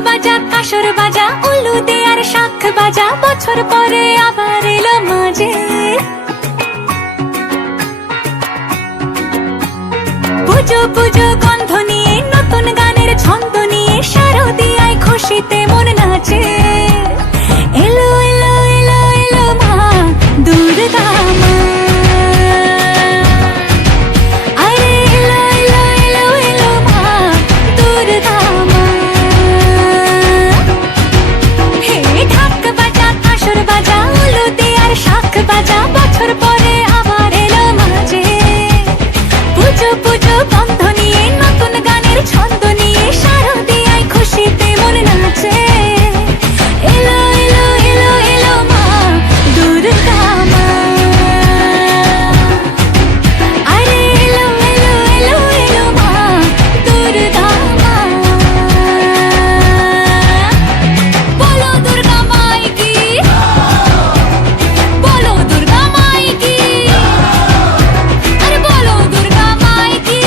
বাজা কাসর বাজা উলু দে আর শাখ বাজা বছর পরে আবার এলো মাঝে পুজো পুজো গন্ধ নিয়ে নতুন গানের ছন্দ নিয়ে শারদিয়ায় খুশিতে মন নাচে এলো এলো এলো এলো মা দুর্গা মা আরে এলো এলো এলো এলো মা দুর্গা মা হে ঢাক বাজা কাসর বাজা উলু দে আর শাখ বাজা বছর পরে আবার এলো মাঝে পুজো পুজো গন্ধ নিয়ে নতুন গানের ছন্দ নিয়ে শারদিয়ায় খুশিতে মন নাচে এলো এলো এলো এলো মা দুর্গা মা আরে এলো এলো এলো এলো মা দুর্গা মা বলো দুর্গা মাই কি বলো দুর্গা মাই কি আরে বলো দুর্গা মাই কি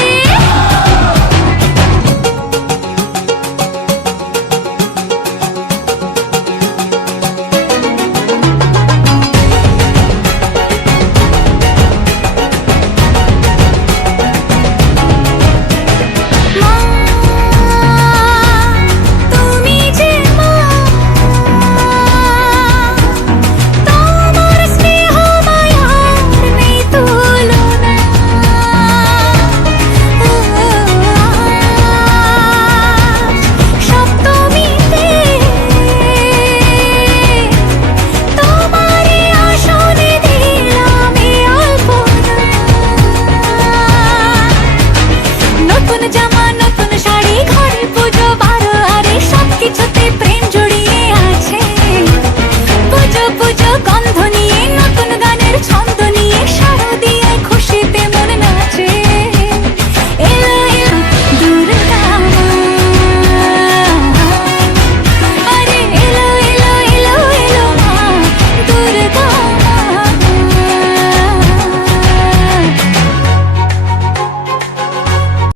মা তুমি যে মা তোমার স্নেহ মায়ার নেই তুলনা সপ্তমীতে তোমারই আসনে দিলাম এই অল্পনা নতুন জামা নতুন শাড়ি ঘরে পুজো বারো আরে সবকিছুতে প্রেম জড়িয়ে আছে পুজো পুজো গন্ধ নিয়ে নতুন গানের ছন্দ